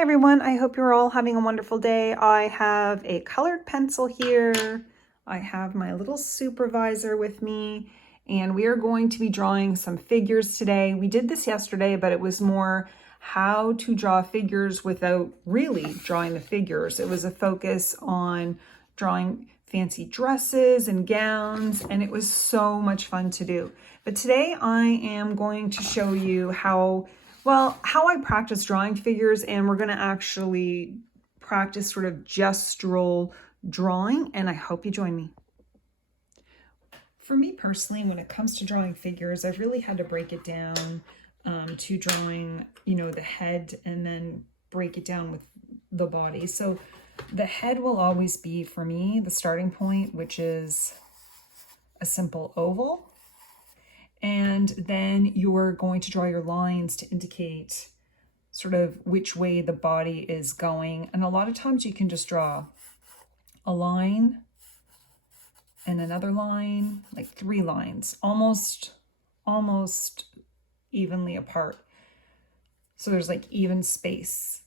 Hey everyone, I hope you're all having a wonderful day. I have a colored pencil here. I have my little supervisor with me, and we are going to be drawing some figures today. We did this yesterday, but it was more how to draw figures without really drawing the figures. It was a focus on drawing fancy dresses and gowns, and it was so much fun to do. But today I am going to show you how I practice drawing figures, and we're going to actually practice sort of gestural drawing, and I hope you join me. For me personally, when it comes to drawing figures, I've really had to break it down to drawing, the head, and then break it down with the body. So the head will always be, for me, the starting point, which is a simple oval. And then you're going to draw your lines to indicate sort of which way the body is going. And a lot of times you can just draw a line and another line, like 3 lines, almost evenly apart. So there's like even space,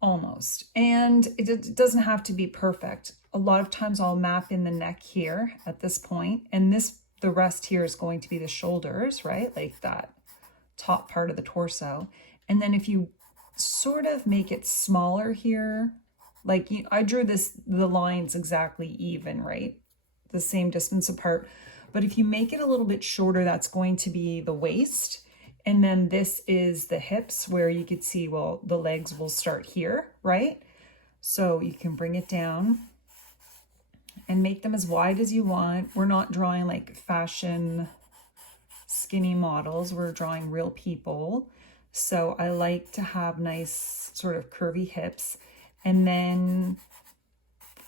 almost. And it doesn't have to be perfect. A lot of times I'll map in the neck here at this point, and the rest here is going to be the shoulders, right? Like that top part of the torso. And then if you sort of make it smaller here, like I drew the lines exactly even, right? The same distance apart. But if you make it a little bit shorter, that's going to be the waist. And then this is the hips, where you could see, well, the legs will start here, right? So you can bring it down and make them as wide as you want. We're not drawing like fashion skinny models. We're drawing real people. So I like to have nice sort of curvy hips, and then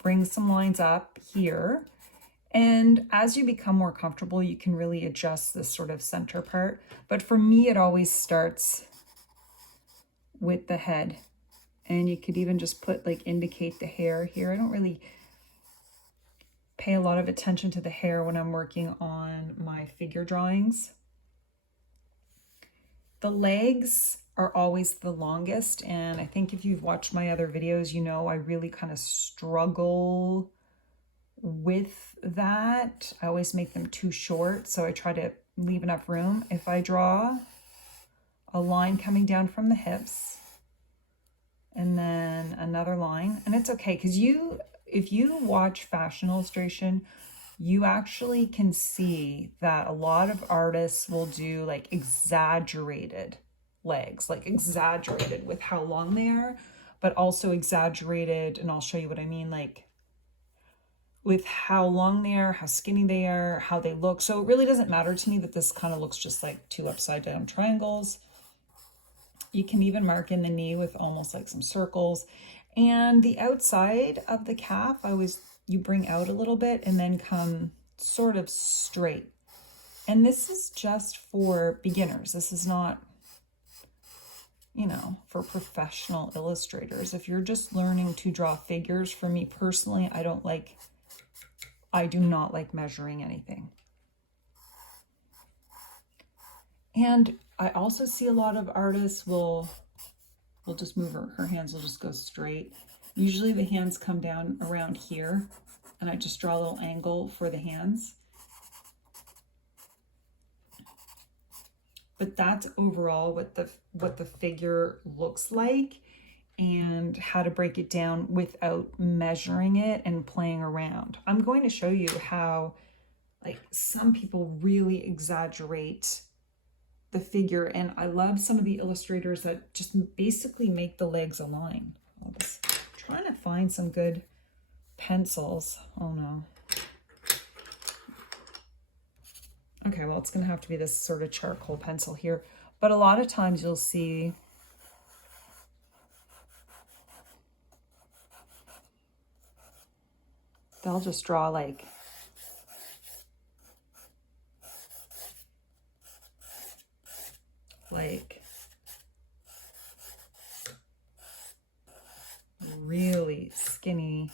bring some lines up here. And as you become more comfortable, you can really adjust this sort of center part. But for me, it always starts with the head. And you could even just indicate the hair here. I don't really pay a lot of attention to the hair when I'm working on my figure drawings. The legs are always the longest, and I think if you've watched my other videos, I really kind of struggle with that. I always make them too short, so I try to leave enough room. If I draw a line coming down from the hips, and then another line, and it's okay, because if you watch fashion illustration, you actually can see that a lot of artists will do like exaggerated legs, like exaggerated with how long they are, but also exaggerated, and I'll show you what I mean, like with how long they are, how skinny they are, how they look. So it really doesn't matter to me that this kind of looks just like 2 upside down triangles. You can even mark in the knee with almost like some circles. And the outside of the calf, you bring out a little bit and then come sort of straight. And this is just for beginners. This is not, for professional illustrators. If you're just learning to draw figures, for me personally, I do not like measuring anything. And I also see a lot of artists will just move her hands will just go straight. Usually the hands come down around here, and I just draw a little angle for the hands. But that's overall what the figure looks like, and how to break it down without measuring it and playing around. I'm going to show you how some people really exaggerate the figure, and I love some of the illustrators that just basically make the legs align. I'm trying to find some good pencils. Oh no. Okay, well, it's gonna have to be this sort of charcoal pencil here, but a lot of times you'll see they'll just draw like really skinny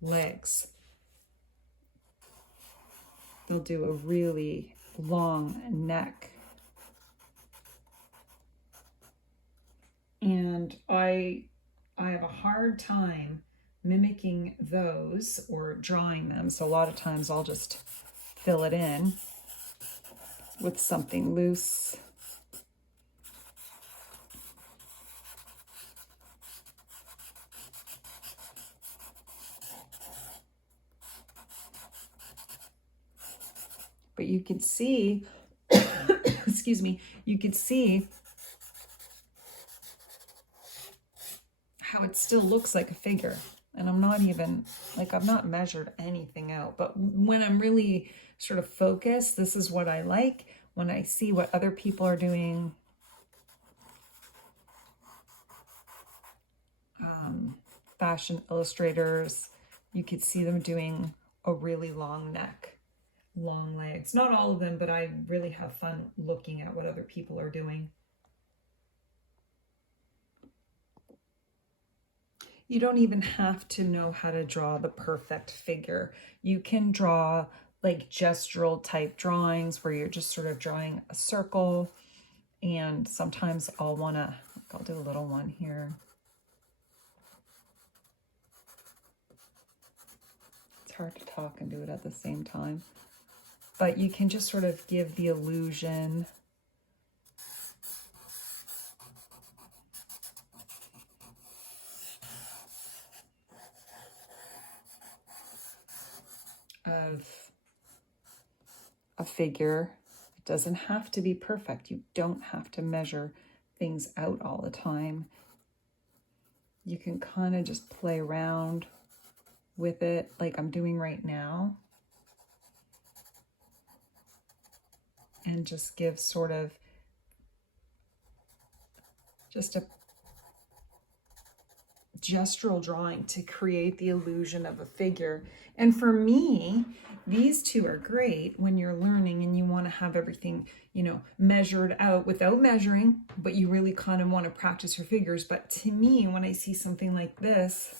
legs. They'll do a really long neck. And I have a hard time mimicking those or drawing them. So a lot of times I'll just fill it in with something loose. But you can see, excuse me, you can see how it still looks like a figure. And I'm not even, like, I've not measured anything out. But when I'm really sort of focused, this is what I like. When I see what other people are doing, fashion illustrators, you could see them doing a really long neck, long legs. Not all of them, but I really have fun looking at what other people are doing. You don't even have to know how to draw the perfect figure. You can draw like gestural type drawings where you're just sort of drawing a circle. And sometimes I'll do a little one here. It's hard to talk and do it at the same time. But you can just sort of give the illusion of a figure. It doesn't have to be perfect. You don't have to measure things out all the time. You can kind of just play around with it like I'm doing right now. And just give sort of just a gestural drawing to create the illusion of a figure. And for me, these two are great when you're learning and you want to have everything, you know, measured out without measuring, but you really kind of want to practice your figures. But to me, when I see something like this,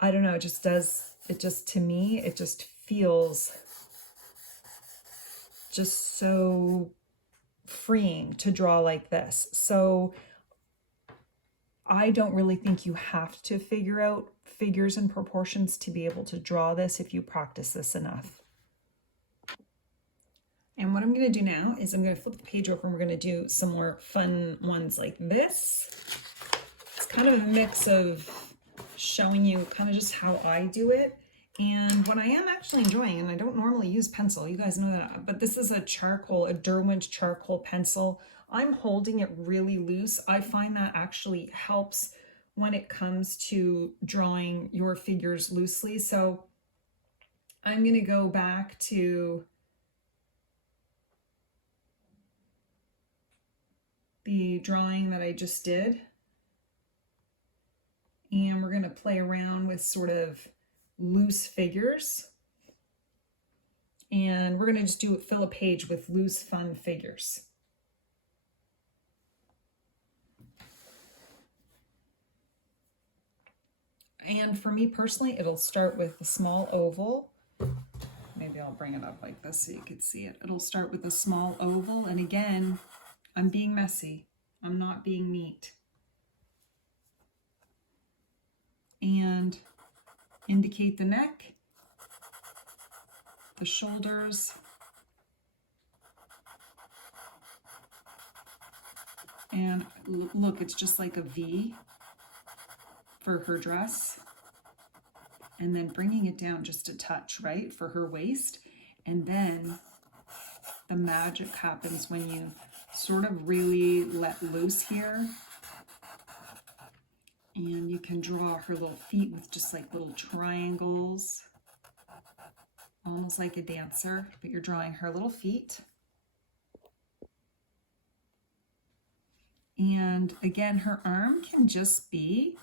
I don't know, it just to me, it just feels just so freeing to draw like this. So I don't really think you have to figure out figures and proportions to be able to draw this if you practice this enough. And what I'm going to do now is I'm going to flip the page over and we're going to do some more fun ones like this. It's kind of a mix of showing you kind of just how I do it. And what I am actually enjoying, and I don't normally use pencil, you guys know that, but this is a Derwent charcoal pencil. I'm holding it really loose. I find that actually helps when it comes to drawing your figures loosely. So I'm going to go back to the drawing that I just did. And we're going to play around with sort of loose figures. And we're going to just fill a page with loose, fun figures. And for me personally, it'll start with a small oval. Maybe I'll bring it up like this so you can see it. It'll start with a small oval. And again, I'm being messy. I'm not being neat. And indicate the neck, the shoulders, and look, it's just like a V for her dress, and then bringing it down just a touch, right, for her waist. And then the magic happens when you sort of really let loose here. And you can draw her little feet with just like little triangles, almost like a dancer, but you're drawing her little feet. And again, her arm can just be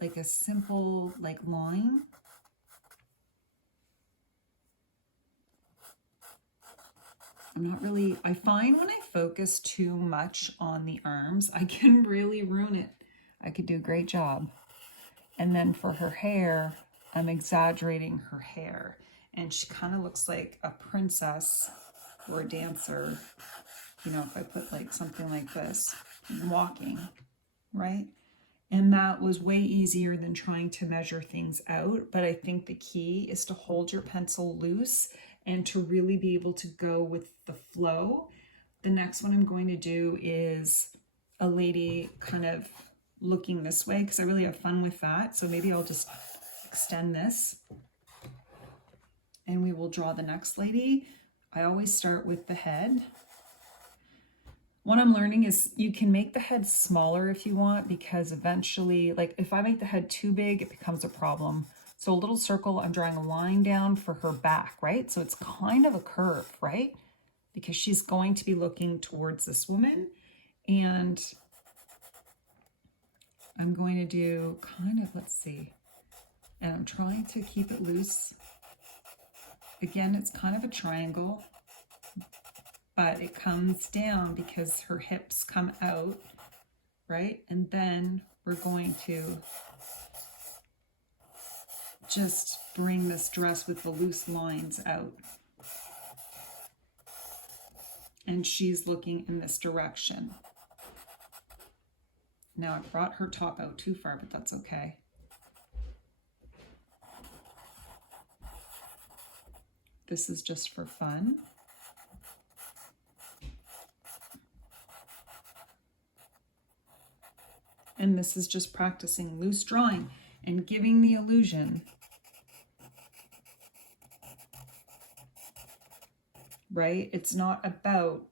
like a simple like line. I find when I focus too much on the arms, I can really ruin it. I could do a great job. And then for her hair, I'm exaggerating her hair. And she kind of looks like a princess or a dancer. You know, if I put like something like this, walking. right? And that was way easier than trying to measure things out. But I think the key is to hold your pencil loose and to really be able to go with the flow. The next one I'm going to do is a lady kind of looking this way because I really have fun with that. So maybe I'll just extend this and we will draw the next lady. I always start with the head. What I'm learning is you can make the head smaller if you want, because eventually, like if I make the head too big, it becomes a problem. So a little circle, I'm drawing a line down for her back, right? So it's kind of a curve, right? Because she's going to be looking towards this woman. And I'm going to do kind of, let's see, and I'm trying to keep it loose. Again, it's kind of a triangle, but it comes down because her hips come out, right? And then we're going to just bring this dress with the loose lines out. And she's looking in this direction. Now I brought her top out too far, but that's okay. This is just for fun. And this is just practicing loose drawing and giving the illusion, right? It's not about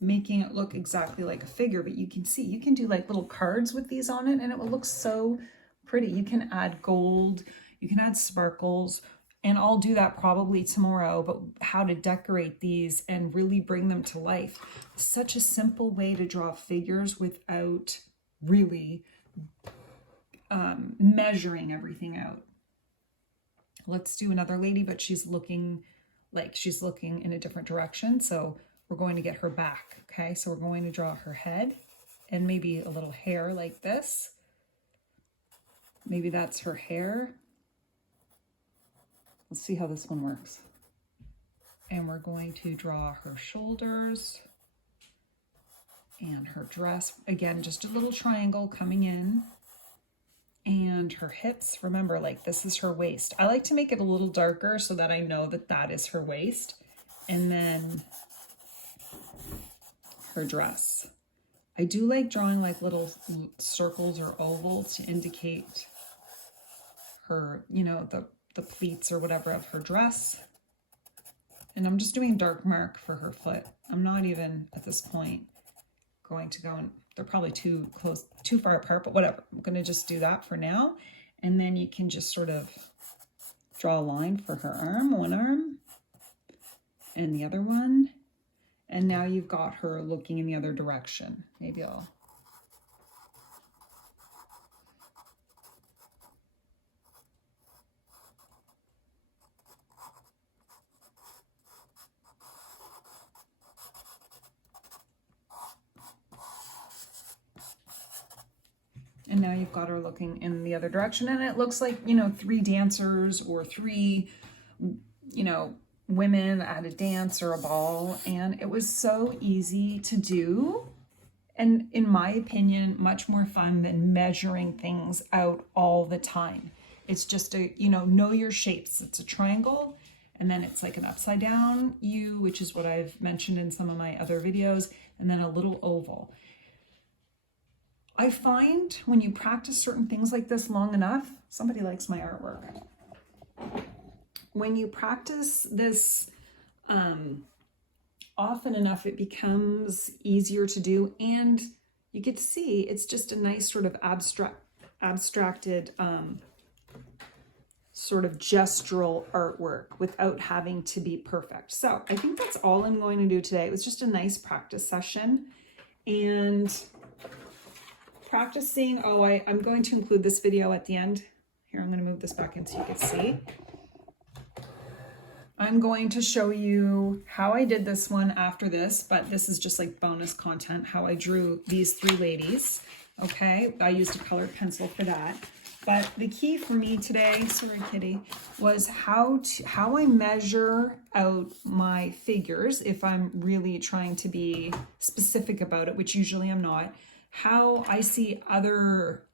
making it look exactly like a figure, but you can see, you can do like little cards with these on it and it will look so pretty. You can add gold, you can add sparkles, and I'll do that probably tomorrow, but how to decorate these and really bring them to life. Such a simple way to draw figures without really measuring everything out. Let's do another lady, but she's looking like she's looking in a different direction. So we're going to get her back. Okay, so we're going to draw her head and maybe a little hair like this. Maybe that's her hair. Let's see how this one works. And we're going to draw her shoulders and her dress. Again, just a little triangle coming in. And her hips, remember, like this is her waist. I like to make it a little darker so that I know that that is her waist. And then her dress. I do like drawing like little circles or ovals to indicate her, you know, the pleats or whatever of her dress. And I'm just doing dark mark for her foot. I'm not even at this point going to go, and they're probably too close, too far apart, but whatever. I'm going to just do that for now. And then you can just sort of draw a line for her arm, one arm and the other one. And now you've got her looking in the other direction. Maybe I'll and now you've got her looking in the other direction, and it looks like, you know, 3 dancers or 3, you know, women at a dance or a ball. And it was so easy to do, and in my opinion, much more fun than measuring things out all the time. It's just a, you know your shapes. It's a triangle, and then it's like an upside down U, which is what I've mentioned in some of my other videos, and then a little oval. I find when you practice certain things like this long enough, somebody likes my artwork. When you practice this often enough, it becomes easier to do, and you get to see it's just a nice sort of abstracted sort of gestural artwork without having to be perfect. So I think that's all I'm going to do today. It was just a nice practice session, and practicing. I'm going to include this video at the end. Here, I'm going to move this back in so you can see. I'm going to show you how I did this one after this, but this is just like bonus content, how I drew these 3 ladies. Okay, I used a colored pencil for that. But the key for me today, sorry kitty, was how I measure out my figures if I'm really trying to be specific about it, which usually I'm not. how I see other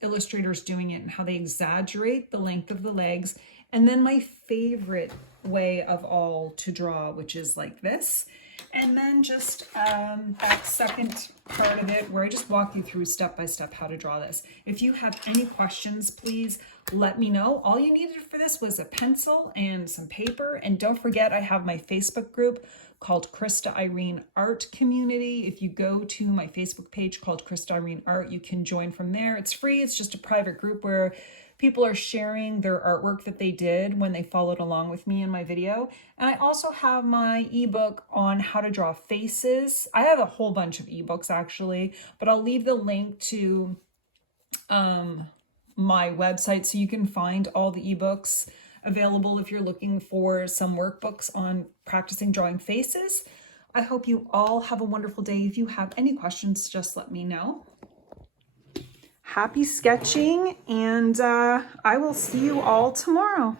illustrators doing it and how they exaggerate the length of the legs. And then my favorite way of all to draw, which is like this. And then just that second part of it where I just walk you through step by step how to draw this. If you have any questions, please let me know. All you needed for this was a pencil and some paper. And don't forget, I have my Facebook group called Krista Irene Art Community. If you go to my Facebook page called Krista Irene Art, you can join from there. It's free. It's just a private group where people are sharing their artwork that they did when they followed along with me in my video. And I also have my ebook on how to draw faces. I have a whole bunch of ebooks actually, but I'll leave the link to my website so you can find all the ebooks available if you're looking for some workbooks on practicing drawing faces. I hope you all have a wonderful day. If you have any questions, just let me know. Happy sketching, and I will see you all tomorrow.